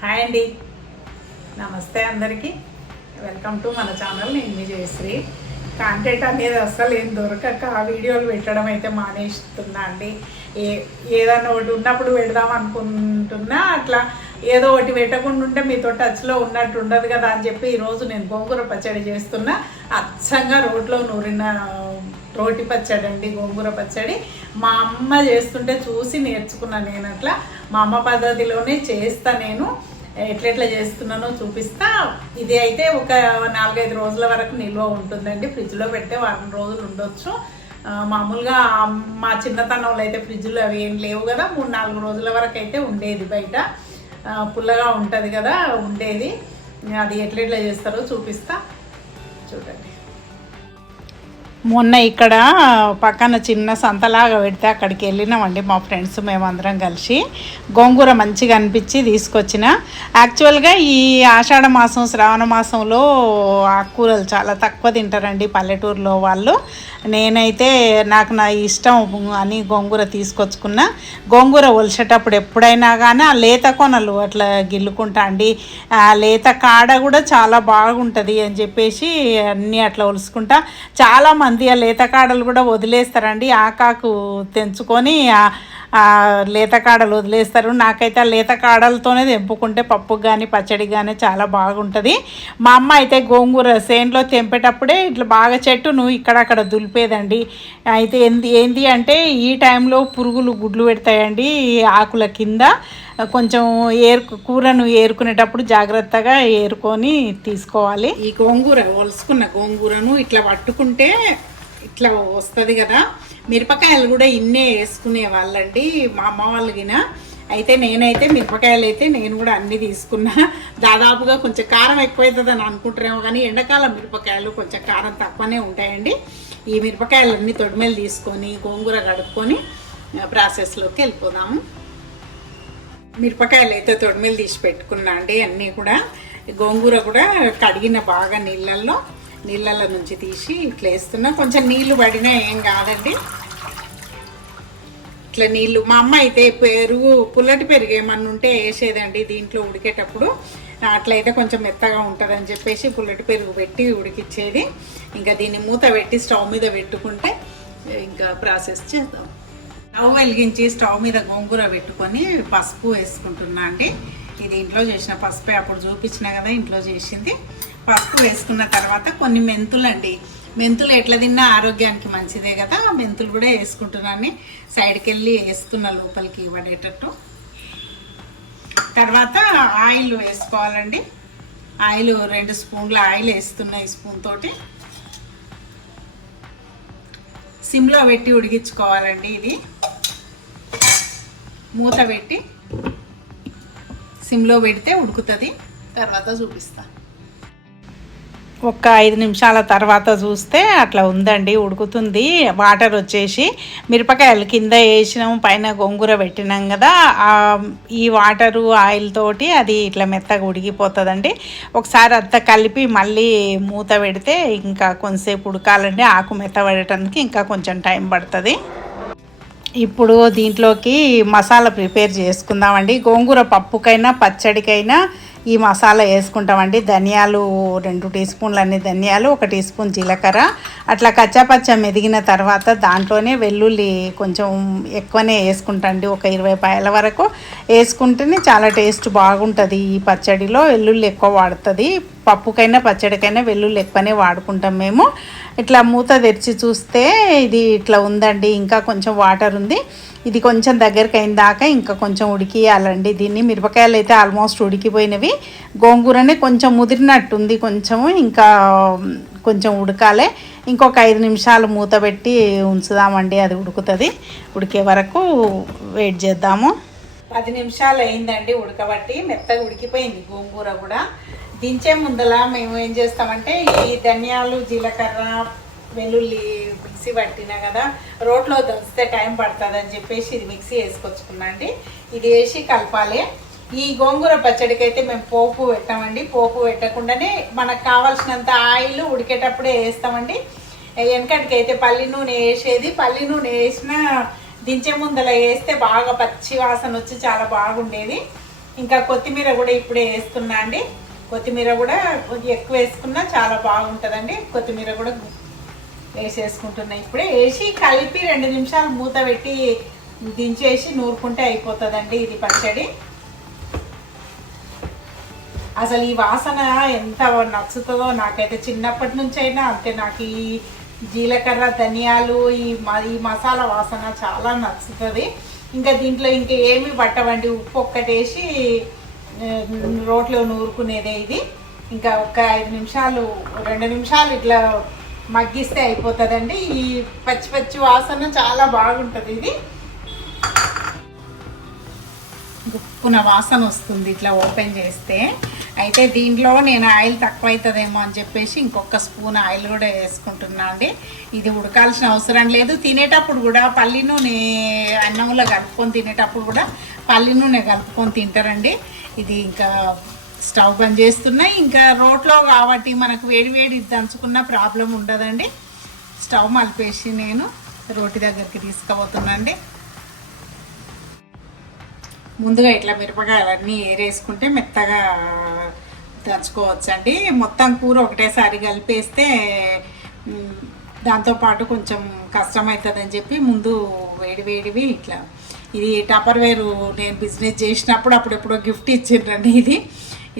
Hi అండి. నమస్తే అందరికీ. వెల్కమ్ టు మన ఛానల్ నేను మీ జయశ్రీ. కాంటెంట్ అనేది అస్సలు ఏం దొరకక ఆ వీడియోలు పెట్టడం అయితే మానేస్తున్నా అండి. ఏ ఏదన్నా ఒకటి ఉన్నప్పుడు పెడదాం అనుకుంటున్నా అట్లా ఏదో ఒకటి పెట్టకుండా ఉంటే మీతో టచ్లో ఉన్నట్టు ఉండదు కదా అని చెప్పి ఈరోజు నేను గోంగూర పచ్చడి చేస్తున్నా. అచ్చంగా రోడ్లో నూరిన రోటి పచ్చడి అండి గోంగూర పచ్చడి. మా అమ్మ చేస్తుంటే చూసి నేర్చుకున్నా నేను అట్లా. మా అమ్మ పద్ధతిలోనే చేస్తా నేను. ఎట్లెట్లా చేస్తున్నానో చూపిస్తా. ఇది అయితే ఒక నాలుగైదు రోజుల వరకు నిల్వ ఉంటుందండి. ఫ్రిడ్జ్లో పెడితే వారం రోజులు ఉండొచ్చు. మామూలుగా మా చిన్నతనంలో అయితే ఫ్రిడ్జ్లో అవి ఏం లేవు కదా. మూడు నాలుగు రోజుల వరకు అయితే ఉండేది బయట. పుల్లగా ఉంటుంది కదా ఉండేది. అది ఎట్లెట్లా చేస్తారో చూపిస్తా. చూడండి. మొన్న ఇక్కడ పక్కన చిన్న సంతలాగా పెడితే అక్కడికి వెళ్ళినామండి మా ఫ్రెండ్స్ మేమందరం కలిసి. గోంగూర మంచిగా అనిపించి తీసుకొచ్చిన. యాక్చువల్గా ఈ ఆషాఢ మాసం శ్రావణ మాసంలో ఆకుకూరలు చాలా తక్కువ తింటారండి పల్లెటూరులో వాళ్ళు. నేనైతే నాకు నా ఇష్టం అని గోంగూర తీసుకొచ్చుకున్నా. గోంగూర ఒలిసేటప్పుడు ఎప్పుడైనా కానీ ఆ లేత కొనలు అట్లా గిల్లుకుంటా అండి. ఆ లేత కాడ కూడా చాలా బాగుంటుంది అని చెప్పేసి అన్నీ అట్లా ఒలుసుకుంటా. చాలామంది లేత కాడలు కూడా వదిలేస్తారండి. ఆకాకు తెంచుకొని లేత కాడలు వదిలేస్తారు. నాకైతే ఆ లేత కాడలతోనే తెంపుకుంటే పప్పుకు కానీ పచ్చడికి కానీ చాలా బాగుంటుంది. మా అమ్మ అయితే గోంగూర సేన్లో తెంపేటప్పుడే ఇట్లా బాగా చెట్టు నువ్వు ఇక్కడ ఇక్కడక్కడ దులిపేదండి. అయితే ఏంది ఏంది అంటే ఈ టైంలో పురుగులు గుడ్లు పెడతాయండి ఆకుల కింద. కొంచెం ఏరు కూరను ఏరుకునేటప్పుడు జాగ్రత్తగా ఏరుకొని తీసుకోవాలి. ఈ గోంగూర ఒలుసుకున్న గోంగూరను ఇట్లా పట్టుకుంటే ఇట్లా వస్తుంది కదా. మిరపకాయలు కూడా ఇన్నే వేసుకునే వాళ్ళండి. మా అమ్మ వాళ్ళకిన అయితే నేనైతే మిరపకాయలు అయితే నేను కూడా అన్ని తీసుకున్నా. దాదాపుగా కొంచెం కారం ఎక్కువవుతుంది అని అనుకుంటారేమో కానీ ఎండాకాలం మిరపకాయలు కొంచెం కారం తక్కువనే ఉంటాయండి. ఈ మిరపకాయలు తొడిమేలు తొడిమెలు తీసుకొని గోంగూర కడుక్కొని ప్రాసెస్లోకి వెళ్ళిపోదాము. మిరపకాయలు అయితే తొడిమేలు తీసి పెట్టుకున్నా అండి అన్నీ కూడా. గోంగూర కూడా కడిగిన బాగా నీళ్ళల్లో. నీళ్ళల్లో నుంచి తీసి ఇట్లా వేస్తున్నా. కొంచెం నీళ్ళు పడినా ఏం కాదండి. ఇట్లా నీళ్ళు మా అమ్మ అయితే పెరుగు పుల్లటి పెరుగు ఏమన్నా ఉంటే వేసేదండి దీంట్లో ఉడికేటప్పుడు. అట్లయితే కొంచెం మెత్తగా ఉంటుందని చెప్పేసి పుల్లటి పెరుగు పెట్టి ఉడికిచ్చేది. ఇంకా దీన్ని మూత పెట్టి స్టవ్ మీద పెట్టుకుంటే ఇంకా ప్రాసెస్ చేద్దాం. స్టవ్ వెలిగించి స్టవ్ మీద గోంగూర పెట్టుకొని పసుపు వేసుకుంటున్నా అండి. ఇది ఇంట్లో చేసిన పసుపే అప్పుడు చూపించిన కదా ఇంట్లో చేసింది. పసుపు వేసుకున్న తర్వాత కొన్ని మెంతులు అండి మెంతులు ఎట్లా తిన్నా ఆరోగ్యానికి మంచిదే కదా. మెంతులు కూడా వేసుకుంటున్నాను. సైడ్కి వెళ్ళి వేస్తున్నా లోపలికి పడేటట్టు. తర్వాత ఆయిల్ వేసుకోవాలండి. ఆయిల్ రెండు స్పూన్ల ఆయిల్ వేస్తున్నాయి ఈ స్పూన్ తోటి. సిమ్లో పెట్టి ఉడికించుకోవాలండి ఇది. మూత పెట్టి సిమ్లో పెడితే ఉడుకుతుంది. తర్వాత చూపిస్తాను ఒక ఐదు నిమిషాల తర్వాత చూస్తే అట్లా ఉందండి ఉడుకుతుంది. వాటర్ వచ్చేసి మిరపకాయలు కింద వేసినాం పైన గోంగూర పెట్టినాం కదా ఈ వాటరు ఆయిల్ తోటి అది ఇట్లా మెత్తగా ఉడికిపోతుందండి. ఒకసారి అంతా కలిపి మళ్ళీ మూత పెడితే ఇంకా కొంతసేపు ఉడకాలండి ఆకు మెత్త పడటానికి ఇంకా కొంచెం టైం పడుతుంది. ఇప్పుడు దీంట్లోకి మసాలా ప్రిపేర్ చేసుకుందామండి. గోంగూర పప్పుకైనా పచ్చడికైనా ఈ మసాలా వేసుకుంటామండి. ధనియాలు రెండు టీ స్పూన్లు అన్ని ధనియాలు ఒక టీ స్పూన్ జీలకర్ర. అట్లా కచ్చాపచ్చ మెదిగిన తర్వాత దాంట్లోనే వెల్లుల్లి కొంచెం ఎక్కువనే వేసుకుంటండి. ఒక ఇరవై పాయల వరకు వేసుకుంటేనే చాలా టేస్ట్ బాగుంటుంది ఈ పచ్చడిలో. వెల్లుల్లి ఎక్కువ వాడుతుంది. పప్పుకైనా పచ్చడికైనా వెల్లుల్లి ఎక్కువనే వాడుకుంటాం మేము. ఇట్లా మూత తెరిచి చూస్తే ఇది ఇట్లా ఉందండి. ఇంకా కొంచెం వాటర్ ఉంది. ఇది కొంచెం దగ్గరికి అయిన దాకా ఇంకా కొంచెం ఉడికియాలండి. దీన్ని మిరపకాయలు అయితే ఆల్మోస్ట్ ఉడికిపోయినవి. గోంగూరనే కొంచెం ముదిరినట్టుంది కొంచెము ఇంకా కొంచెం ఉడకాలి. ఇంకొక ఐదు నిమిషాలు మూత పెట్టి ఉంచుదామండి అది ఉడుకుతుంది. ఉడికే వరకు వెయిట్ చేద్దాము. పది నిమిషాలు అయిందండి ఉడకబట్టి మెత్తగా ఉడికిపోయింది గోంగూర కూడా. దించే ముందల మేము ఏం చేస్తామంటే ఈ ధనియాలు జీలకర్ర వెల్లుల్లి మిక్సీ పట్టినా కదా రోట్లో దంచితే టైం పడుతుంది అని చెప్పేసి ఇది మిక్సీ వేసుకొచ్చుకున్నా అండి. ఇది వేసి కలపాలి. ఈ గోంగూర పచ్చడికి అయితే మేము పోపు పెట్టామండి. పోపు పెట్టకుండానే మనకు కావాల్సినంత ఆయిల్ ఉడికేటప్పుడే వేస్తామండి. వెనకటికి అయితే పల్లి నూనె వేసేది. పల్లి నూనె వేసిన దించే ముందల వేస్తే బాగా పచ్చి వాసన వచ్చి చాలా బాగుండేది. ఇంకా కొత్తిమీర కూడా ఇప్పుడే వేస్తున్నా అండి. కొత్తిమీర కూడా ఎక్కువ వేసుకున్నా చాలా బాగుంటుందండి. కొత్తిమీర కూడా వేసేసుకుంటున్నా. ఇప్పుడే వేసి కలిపి రెండు నిమిషాలు మూత పెట్టి దించేసి నూరుకుంటే అయిపోతుందండి ఇది పచ్చడి. అసలు ఈ వాసన ఎంత నచ్చుతుందో నాకైతే చిన్నప్పటి నుంచి అయినా అంతే నాకు ఈ జీలకర్ర ధనియాలు ఈ ఈ మసాలా వాసన చాలా నచ్చుతుంది. ఇంకా దీంట్లో ఇంకా ఏమి పట్టవండి ఉప్పు ఒక్కటేసి రోట్లో నూరుకునేదే ఇది. ఇంకా ఒక ఐదు నిమిషాలు రెండు నిమిషాలు ఇట్లా మగ్గిస్తే అయిపోతుందండి. ఈ పచ్చి పచ్చి వాసన చాలా బాగుంటుంది ఇది. గుప్పున వాసన వస్తుంది ఇట్లా ఓపెన్ చేస్తే. అయితే దీంట్లో నేను ఆయిల్ తక్కువ అవుతుందేమో అని చెప్పేసి ఇంకొక స్పూన్ ఆయిల్ కూడా వేసుకుంటున్నా అండి. ఇది ఉడకాల్సిన అవసరం లేదు. తినేటప్పుడు కూడా పల్లి నూనె అన్నంలో కలుపుకొని తినేటప్పుడు కూడా పల్లి నూనె కలుపుకొని తింటారండి. ఇది ఇంకా స్టవ్ బంద్ చేస్తున్నా. ఇంకా రోట్లో కాబట్టి మనకు వేడి వేడి దంచుకున్న ప్రాబ్లం ఉండదండి. స్టవ్ మలిపేసి నేను రోటి దగ్గరికి తీసుకుపోతున్నాండి ముందుగా ఇట్లా మిరపకాయలన్నీ ఏరేసుకుంటే మెత్తగా దంచుకోవచ్చండి. మొత్తం కూర ఒకటేసారి కలిపేస్తే దాంతోపాటు కొంచెం కష్టమవుతుందని చెప్పి ముందు వేడి వేడివి ఇట్లా. ఇది టపర్ వేరు నేను బిజినెస్ చేసినప్పుడు అప్పుడెప్పుడో గిఫ్ట్ ఇచ్చిండ్రండి ఇది.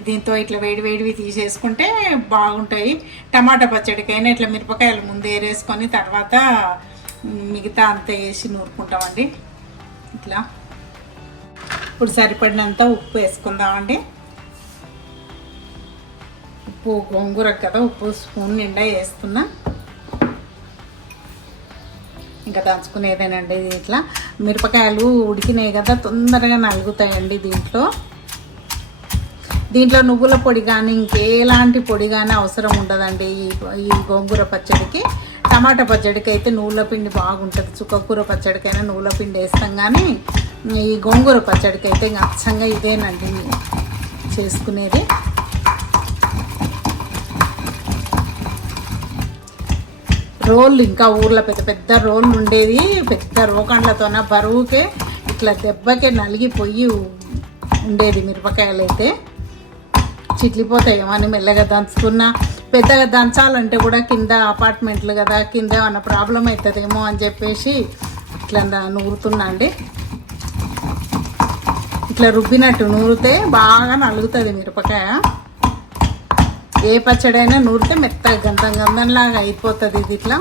దీంతో ఇట్లా వేడి వేడివి తీసేసుకుంటే బాగుంటాయి. టమాటా పచ్చడికైనా ఇట్లా మిరపకాయలు ముందు ఏరేసుకొని తర్వాత మిగతా అంతా వేసి నూరుకుంటామండి. ఇట్లా. ఇప్పుడు సరిపడినంత ఉప్పు వేసుకుందామండి. ఉప్పు గోంగూర కదా ఉప్పు స్పూన్ నిండా వేస్తున్నా. ఇంకా దంచుకునేదేనండి ఇది ఇట్లా. మిరపకాయలు ఉడికినాయి కదా తొందరగా నలుగుతాయండి దీంట్లో. దీంట్లో నువ్వుల పొడి కానీ ఇంకేలాంటి పొడి కానీ అవసరం ఉండదండి. ఈ ఈ గోంగూర పచ్చడికి టమాటా పచ్చడికి అయితే నువ్వుల పిండి బాగుంటుంది. చుక్కకూర పచ్చడికైనా నువ్వుల పిండి వేస్తాం కానీ ఈ గోంగూర పచ్చడికి అయితే ఇంకా అచ్చంగా ఇదేనండి చేసుకునేది. రోళ్ళు ఇంకా ఊర్లో పెద్ద పెద్ద రోళ్ళు ఉండేది. పెద్ద రోకండ్లతోన బరువుకే ఇట్లా దెబ్బకే నలిగిపోయి ఉండేది మిరపకాయలు అయితే చిట్లిపోతాయి. అని మెల్లగా దంచుకున్నా పెద్దగా దంచాలంటే కూడా కింద అపార్ట్మెంట్లు కదా కింద ఏమన్నా ప్రాబ్లం అవుతుందేమో అని చెప్పేసి ఇట్లా నూరుతున్నా అండి. ఇట్లా రుబ్బినట్టు నూరితే బాగా నలుగుతుంది మిరపకాయ. ఏ పచ్చడైనా నూరితే మెత్తగా గంధం గంధంలాగా అయిపోతుంది ఇది ఇట్లా.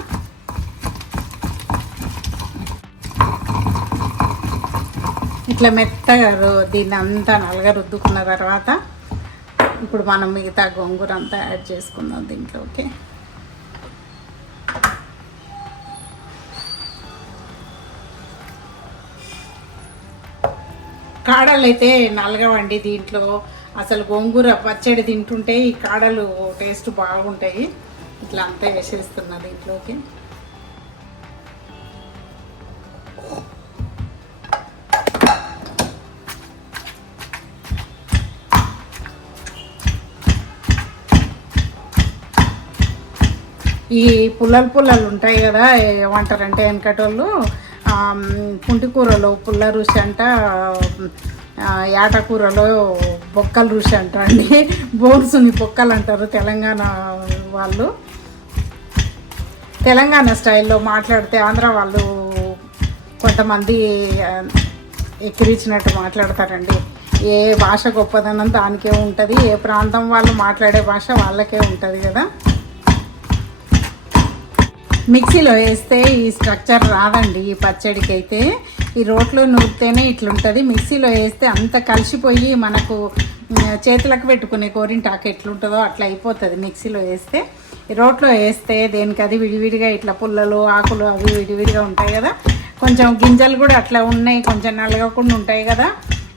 ఇట్లా మెత్తగా దీన్ని అంతా నల్లగా రుద్దుకున్న తర్వాత ఇప్పుడు మనం మిగతా గోంగూర అంతా యాడ్ చేసుకుందాం దీంట్లోకి కాడలు అయితే నలగవండి దీంట్లో. అసలు గోంగూర పచ్చడి తింటుంటే ఈ కాడలు టేస్ట్ బాగుంటాయి. ఇట్లా అంతా వేసేస్తున్నా దీంట్లోకి. ఈ పుల్లలు పుల్లలు ఉంటాయి కదా ఏమంటారంటే వెనకటోళ్ళు పుంటికూరలో కూరలో పుల్ల రుచి అంట ఏటకూరలో బొక్కల రుచి అంట అండి. బోన్సుని బొక్కలు అంటారు తెలంగాణ వాళ్ళు. తెలంగాణ స్టైల్లో మాట్లాడితే ఆంధ్ర వాళ్ళు కొంతమంది ఎక్కిరించినట్టు మాట్లాడతారండి. ఏ భాష గొప్పదనం దానికే ఉంటుంది ఏ ప్రాంతం వాళ్ళు మాట్లాడే భాష వాళ్ళకే ఉంటుంది కదా. మిక్సీలో వేస్తే ఈ స్ట్రక్చర్ రాదండి ఈ పచ్చడికి అయితే ఈ రోట్లో నూరితేనే ఇట్లుంటుంది. మిక్సీలో వేస్తే అంత కలిసిపోయి మనకు చేతులకు పెట్టుకునే గోరింటాకు ఎట్లుంటుందో అట్లా అయిపోతుంది మిక్సీలో వేస్తే. ఈ రోట్లో వేస్తే దేనికి అది విడివిడిగా ఇట్లా పుల్లలు ఆకులు అవి విడివిడిగా ఉంటాయి కదా. కొంచెం గింజలు కూడా అట్లా ఉన్నాయి. కొంచెం నలగకుండా ఉంటాయి కదా.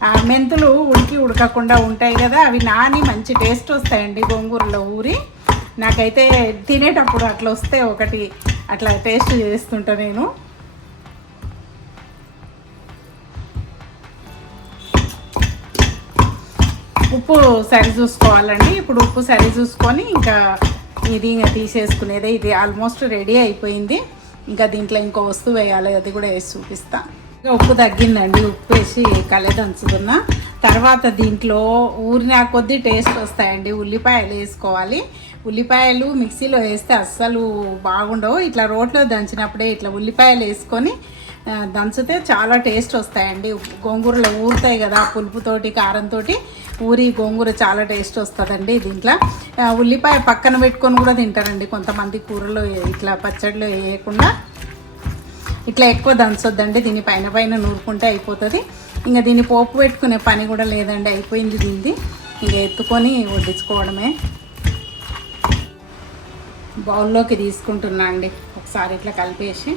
ఆ మెంతులు ఉడికి ఉడకకుండా ఉంటాయి కదా. అవి నాని మంచి టేస్ట్ వస్తాయండి గోంగూరలో ఊరి. నాకైతే తినేటప్పుడు అట్లా వస్తే ఒకటి అట్లా టేస్ట్ చేస్తుంటా నేను. ఉప్పు సరి చూసుకోవాలండి. ఇప్పుడు ఉప్పు సరి చూసుకొని ఇంకా ఇది ఇంకా తీసేసుకునేదే. ఇది ఆల్మోస్ట్ రెడీ అయిపోయింది. ఇంకా దీంట్లో ఇంకో వస్తువు వేయాలి. అది కూడా వేసి చూపిస్తా. ఉప్పు తగ్గిందండి. ఉప్పు వేసి కలే దంచుతున్నా. తర్వాత దీంట్లో ఊరిన కొద్దీ టేస్ట్ వస్తాయండి. ఉల్లిపాయలు వేసుకోవాలి. ఉల్లిపాయలు మిక్సీలో వేస్తే అస్సలు బాగుండవు. ఇట్లా రోట్లో దంచినప్పుడే ఇట్లా ఉల్లిపాయలు వేసుకొని దంచితే చాలా టేస్ట్ వస్తాయండి. గోంగూరలో ఊరుతాయి కదా పులుపుతోటి కారంతో ఊరి గోంగూర చాలా టేస్ట్ వస్తుందండి దీంట్లో. ఉల్లిపాయ పక్కన పెట్టుకొని కూడా తింటారండి కొంతమంది కూరలో ఇట్లా పచ్చడిలో వేయకుండా. ఇట్లా ఎక్కువ దంచొద్దండి. దీని పైన పైన నూరుకుంటే అయిపోతుంది. ఇంకా దీన్ని పోపు పెట్టుకునే పని కూడా లేదండి అయిపోయింది దీన్ని ఇంకా ఎత్తుకొని వడ్డించుకోవడమే. బౌల్లోకి తీసుకుంటున్నా అండి ఒకసారి ఇట్లా కలిపేసి.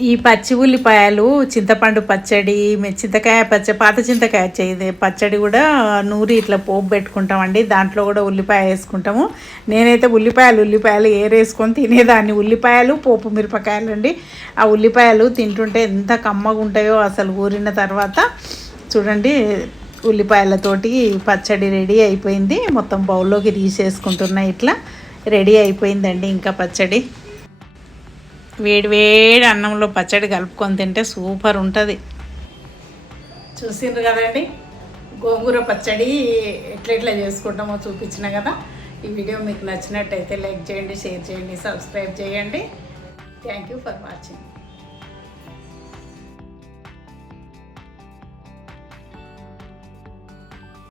ఈ పచ్చి ఉల్లిపాయలు చింతపండు పచ్చడి చింతకాయ పచ్చడి పాత చింతకాయ చేయదు. పచ్చడి కూడా నూరి ఇట్లా పోపు పెట్టుకుంటామండి. దాంట్లో కూడా ఉల్లిపాయ వేసుకుంటాము. నేనైతే ఉల్లిపాయలు ఉల్లిపాయలు ఏరేసుకొని తినేదాన్ని. ఉల్లిపాయలు పోపు మిరపకాయలు అండి ఆ ఉల్లిపాయలు తింటుంటే ఎంత కమ్మగా ఉంటాయో అసలు ఊరిన తర్వాత చూడండి ఉల్లిపాయలతోటి పచ్చడి రెడీ అయిపోయింది. మొత్తం బౌల్లోకి తీసేసుకుంటున్నా ఇట్లా. రెడీ అయిపోయిందండి ఇంకా పచ్చడి. వేడివేడి అన్నంలో పచ్చడి కలుపుకొని తింటే సూపర్ ఉంటుంది. చూసిండ్రు కదండి? గోంగూర పచ్చడి ఎట్లా ఎట్లా చేసుకుంటామో చూపించిన కదా. ఈ వీడియో మీకు నచ్చినట్టయితే లైక్ చేయండి షేర్ చేయండి సబ్స్క్రైబ్ చేయండి. Thank you for watching